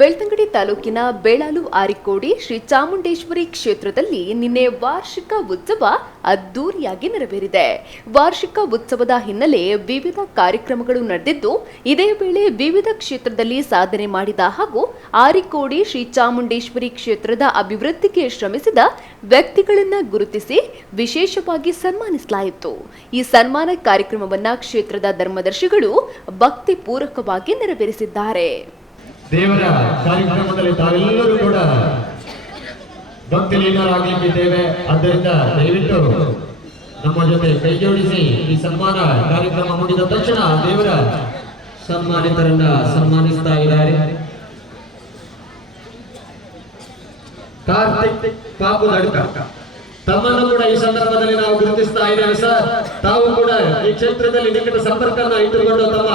ಬೆಳ್ತಂಗಡಿ ತಾಲೂಕಿನ ಬೇಳಾಲು ಆರಿಕೋಡಿ ಶ್ರೀ ಚಾಮುಂಡೇಶ್ವರಿ ಕ್ಷೇತ್ರದಲ್ಲಿ ನಿನ್ನೆ ವಾರ್ಷಿಕ ಉತ್ಸವ ಅದ್ದೂರಿಯಾಗಿ ನೆರವೇರಿದೆ. ವಾರ್ಷಿಕ ಉತ್ಸವದ ಹಿನ್ನೆಲೆ ವಿವಿಧ ಕಾರ್ಯಕ್ರಮಗಳು ನಡೆದಿದ್ದು, ಇದೇ ವೇಳೆ ವಿವಿಧ ಕ್ಷೇತ್ರದಲ್ಲಿ ಸಾಧನೆ ಮಾಡಿದ ಹಾಗೂ ಆರಿಕೋಡಿ ಶ್ರೀ ಚಾಮುಂಡೇಶ್ವರಿ ಕ್ಷೇತ್ರದ ಅಭಿವೃದ್ಧಿಗೆ ಶ್ರಮಿಸಿದ ವ್ಯಕ್ತಿಗಳನ್ನು ಗುರುತಿಸಿ ವಿಶೇಷವಾಗಿ ಸನ್ಮಾನಿಸಲಾಯಿತು. ಈ ಸನ್ಮಾನ ಕಾರ್ಯಕ್ರಮವನ್ನು ಕ್ಷೇತ್ರದ ಧರ್ಮದರ್ಶಿಗಳು ಭಕ್ತಿಪೂರ್ವಕವಾಗಿ ನೆರವೇರಿಸಿದ್ದಾರೆ. ದೇವರ ಕಾರ್ಯಕ್ರಮದಲ್ಲಿ ತಾವೆಲ್ಲರೂ ಕೂಡ ಭಕ್ತಿಲೀನರಾಗಲಿಕ್ಕಿದ್ದೇವೆ. ಆದ್ದರಿಂದ ದಯವಿಟ್ಟು ನಮ್ಮ ಜೊತೆ ಕೈ ಜೋಡಿಸಿ ಈ ಸನ್ಮಾನ ಕಾರ್ಯಕ್ರಮ ಮುಗಿದ ತಕ್ಷಣ ದೇವರ ಸನ್ಮಾನಿತರನ್ನ ಸನ್ಮಾನಿಸ್ತಾ ಇದ್ದಾರೆ. ಕಾರ್ತಿಕ್ ಪಾಪು ಲಡ್ಕ ತಮ್ಮನ್ನು ಕೂಡ ಈ ಸಂದರ್ಭದಲ್ಲಿ ನಾವು ಗುರುತಿಸ್ತಾ ಇದ್ದೇವೆ ಸರ್. ತಾವು ಕೂಡ ಈ ಕ್ಷೇತ್ರದಲ್ಲಿ ನಿಕಟ ಸಂಪರ್ಕವನ್ನು ಇಟ್ಟುಕೊಂಡು ತಮ್ಮ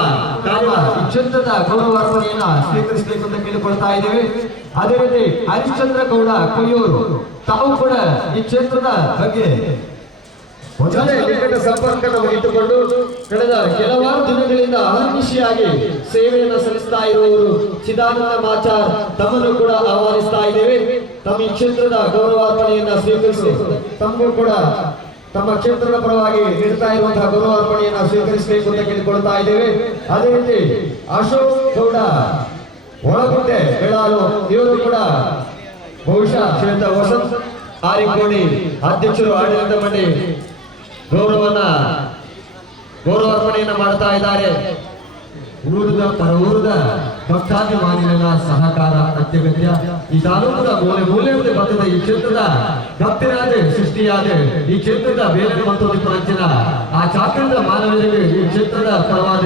ಕಾರ್ಯ ಈ ಕ್ಷೇತ್ರದ ಗೌರವಾರ್ಪಣೆಯನ್ನ ಸ್ವೀಕರಿಸಬೇಕು ಅಂತ ಕೇಳಿಕೊಳ್ತಾ ಇದ್ದೇವೆ. ಅದೇ ರೀತಿ ಹರಿಶ್ಚಂದ್ರ ಗೌಡ ಕೊಯ್ಯೂರು ತಾವು ಕೂಡ ಈ ಕ್ಷೇತ್ರದ ಬಗ್ಗೆ ನಿಕಟ ಸಂಪರ್ಕವನ್ನು ಇಟ್ಟುಕೊಂಡು ಕಳೆದ ಕೆಲವಾರು ದಿನಗಳಿಂದ ಅಹರ್ನಿಶಿಯಾಗಿ ಸೇವೆಯನ್ನು ಸಲ್ಲಿಸ್ತಾ ಇರುವವರು ಚಿದಾನಂದ ಮಾಚಾರ್ ತಮ್ಮನ್ನು ಕೂಡ ಆಹ್ವಾನಿಸ್ತಾ ಇದ್ದೇವೆ. ತಮ್ಮ ಈ ಕ್ಷೇತ್ರದ ಗೌರವಾರ್ಪಣೆಯನ್ನ ಸ್ವೀಕರಿಸಿ ತಮಗೂ ಕೂಡ ತಮ್ಮ ಕ್ಷೇತ್ರದ ಪರವಾಗಿ ನೀಡ್ತಾ ಇರುವಂತಹ ಗೌರವಾರ್ಪಣೆಯನ್ನ ಸ್ವೀಕರಿಸಬೇಕು ಅಂತ ಕೇಳಿಕೊಳ್ತಾ ಇದ್ದೇವೆ. ಅದೇ ರೀತಿ ಅಶೋಕ್ ಗೌಡ ಒಳಗುಂಟೆ ಬೆಳಾಲು ಇವರು ಕೂಡ ಬಹುಶಃ ಶ್ರೀಯುತ ವಸಂತ್ ಆರಿಕೋಡಿ ಅಧ್ಯಕ್ಷರು ಆಡಳಿತ ಮಂಡಳಿ ಗೌರವಾರ್ಪಣೆಯನ್ನ ಮಾಡ್ತಾ ಇದ್ದಾರೆ. ಊರದ ಪರವೂರದ ಭಕ್ತಾಭಿಮಾನಿಗಳ ಸಹಕಾರ ಅತ್ಯಗತ್ಯ. ಈ ತಾಲೂಕದ ಮೂಲೆ ಮೂಲೆಯಲ್ಲಿ ಬಂದ ಈ ಕ್ಷೇತ್ರದ ಭಕ್ತರಾದ ಸೃಷ್ಟಿಯಾದ ಈ ಕ್ಷೇತ್ರದ ಬೇರೆ ಮತ್ತು ಪರಂಚಿನ ಆ ಚಾಕ್ರದ ಮಾನವರಿಗೆ ಈ ಕ್ಷೇತ್ರದ ಪರವಾದ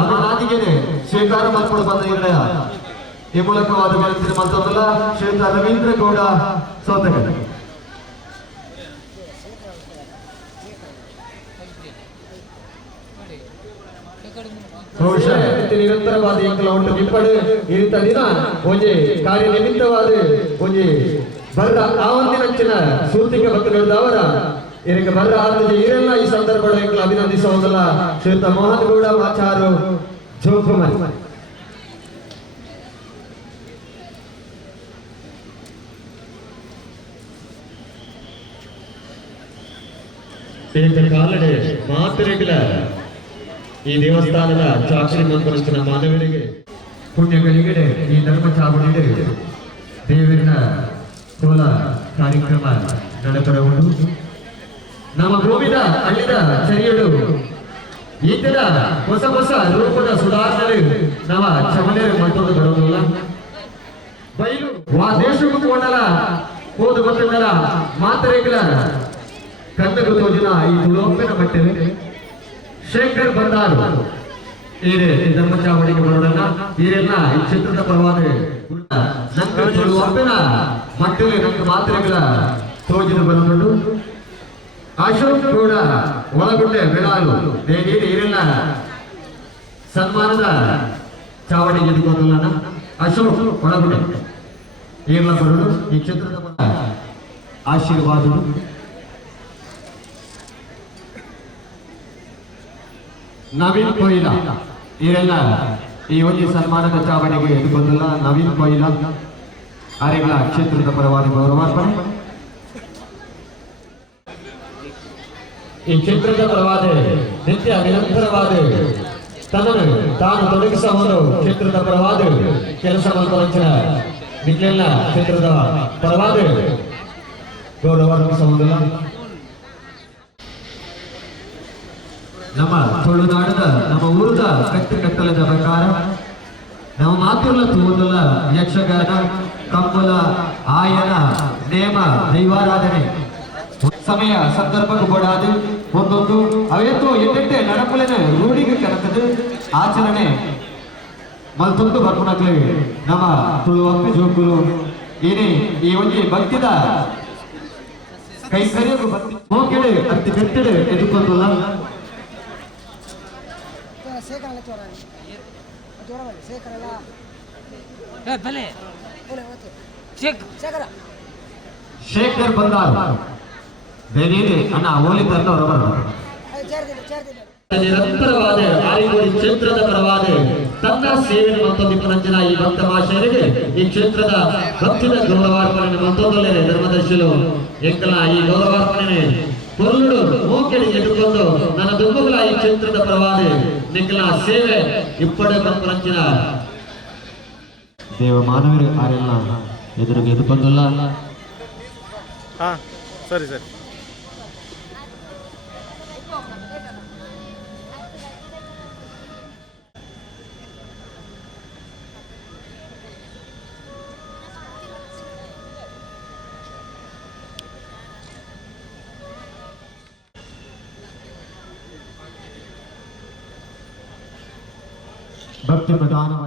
ಅನಾದಿಗೆನೆ ಸ್ವೀಕಾರ ಮಾಡಿಕೊಂಡು ಬಂದ ನಿರ್ಣಯ ಈ ಮೂಲಕವಾದ ಬೆಳೆಸಿದ ಮತ್ತೊಂದಲ್ಲ ಶ್ರೀಯುತ ರವೀಂದ್ರ ಗೌಡ ಸೌತಗಡ್ಡೆ. ಬಹುಶಃ ನಿರಂತರವಾದ ಎಂಕಲ ಉಂಟು ನಿಪ್ಪಡು ಇಂಥ ದಿನ ಒಂಜಿ ಕಾರ್ಯ ನಿಮಿತ್ತವಾದ ಒಂಜಿ ಬರ್ರ ಆವಂದಿನಂಚಿನ ಸೂತಿಕ ಭಕ್ತಗಳವರ ಇದಕ್ಕೆ ಬರ್ರ ಆದ ಇರೆಲ್ಲ ಈ ಸಂದರ್ಭ ಎಂಕಲ ಅಭಿನಂದಿಸುವುದಲ್ಲ ಶ್ರೀಯುತ ಮೋಹನ್ ಗೌಡ ಮಾಚಾರು ಜೋಕುಮಾರ್. ಕಾಲಡೆ ಮಾತರೆಗಳ ಈ ದೇವಸ್ಥಾನದ ಚಾಕರಿ ಮಂತ್ರಿಸಿದ ಮಾನವರಿಗೆ ಪುಣ್ಯಗಳಿಗೆ ಈ ಧರ್ಮ ಚಾವಣಿಗೆ ದೇವರಿನ ಕೋಲ ಕಾರ್ಯಕ್ರಮ ನಡೆಪಡುವುದು ನಮ್ಮ ಭೂಮಿದ ಅಲ್ಲಿದ ಚರಿಯಡು ಈತರ ಹೊಸ ಹೊಸ ರೂಪದ ಸುಧಾರಣೆ ನಮ್ಮ ಚಮನೆ ಮತ್ತೊಂದು ಬರುವುದಿಲ್ಲ. ಬಯಲು ವಾ ದೇಶಕ್ಕೂ ಕೋಣಲ ಹೋದು ಗೊತ್ತಿಲ್ಲ ಮಾತರೆಗಳ ಕನ್ನಡ ತೋಜಿನ ಈ ತುಳೋಪಿನ ಮಟ್ಟೆ ಶೇಖರ್ ಬಂದಾರು ಈರೆ ಧರ್ಮ ಚಾವಣಿಗೆ ಬರೋದನ್ನ ಈರೆಲ್ಲ ಈ ಕ್ಷೇತ್ರದ ಪರವಾದ ಒಪ್ಪಿನ ಮಟ್ಟಲ್ಲಿ ನಮಗೆ ಮಾತ್ರೆಗಳ ತೋಜಿನ ಬರೋದು. ಅಶೋಕ್ ಗೌಡ ಒಳಗುಂಟೆ ಬೆಳಾಲು ಈರೆಲ್ಲ ಸನ್ಮಾನದ ಚಾವಣಿಗೆ ಎದುಕೋದಲ್ಲ. ಅಶೋಕ್ ಒಳಗುಂಟೆ ಈರೆಲ್ಲ ಬರೋದು ಈ ಕ್ಷೇತ್ರದ ಆಶೀರ್ವಾದ. ನವೀನ್ ಕೊಯ್ಲಾ ಇವರೆಲ್ಲ ಈ ಒಂದು ಸನ್ಮಾನದ ಚಾವಣಿಗೆ ಎದುಕೊಂಡಲ್ಲ. ನವೀನ್ ಕೊಯ್ಲಾ ಆರೆಗಳ ಕ್ಷೇತ್ರದ ಪರವಾದ ಗೌರವಾರ್ಪಣೆ. ಈ ಕ್ಷೇತ್ರದ ಪರವಾದ ನಿತ್ಯ ನಿರಂತರವಾದ ತನ್ನನ್ನು ತಾನು ತೊಡಗಿಸುವುದು ಕ್ಷೇತ್ರದ ಪರವಾದ ಕೆಲಸ ಮಾಡುವಂತ ನಿಕ್ಲೆಲ್ಲ ಕ್ಷೇತ್ರದ ಪರವಾದ ಗೌರವಾರ್ಪಿಸುವುದಿಲ್ಲ. ನಮ್ಮ ತುಳುನಾಡದ ನಮ್ಮ ಊರದ ಕಟ್ಟಲದ ಪ್ರಕಾರ ನಮ್ಮ ಮಾತುಲ್ಲ ತೂದಲ ಯಕ್ಷಗಾನ ಕಂಬಲ ಆಯನ ನೇಮ ದೈವಾರಾಧನೆ ಸಮಯ ಸಂದರ್ಭಕ್ಕೂ ಕೊಡಾದ ಒಂದೊಂದು ಅವೇತೋ ಎಟ್ಟೆ ನಡಪಲಿನ ರೂಢಿಗೆ ಕರೆತದು ಆಚರಣೆ ಮಲ್ತೊಂದು ಬರ್ಪುಣಕ್ಲೆ ನಮ್ಮ ತುಳುವಪ್ಪಿ ಜೋಕುಲು ಏನೇ ಈ ಒಂಜಿ ಭಕ್ತಿದ ಕೈ ಕರೆಯಲು ಭಕ್ತಿ ಹೋಗಿಡೆ ಅತಿ ಬೆಟ್ಟಡೆ ಎದುಕೊಂದಲ್ಲ. ಶೇಖರ್ ಬಂದಾರು ಬೇರೆ ಅಣ್ಣ ಓಲಿ ತಂದವರು ನಿರಂತರವಾದ ಆರಿಕೋಡಿ ಕ್ಷೇತ್ರದ ಪರವಾದ ತನ್ನ ಸೇವೆಯನ್ನು ಮತ್ತೊಂದು ಪುನಂಜನ ಈ ಭಕ್ತ ಮಹಾಶಯರಿಗೆ ಈ ಕ್ಷೇತ್ರದ ಭಕ್ತಿದ ಗೌರವಾರ್ಪಣೆ ಮತ್ತೊಂದಲ್ಲೇ ಧರ್ಮದರ್ಶಿಲು ಎಂಕಲ ಈ ಗೌರವಾರ್ಪಣೆ పొల్లుడు మోకెడి ఎదుర్కొందు నన్ను దుమ్ముల ఈ క్షేత్ರದ ಪರವಾದ ನಿಖಲ ಸೇವೆ ಇಪ್ಪಡೆ ಪರಂಚಿನ ದೇವ ಮಾನವರು ಆರೆಲ್ಲ ಎದುರಿಗೆ ಎದುಕೊಂಡಲ್ಲ. ಹಾ ಸರಿ ಸರಿ. ಭಕ್ತಿ ಪ್ರಧಾನವಾಗಿ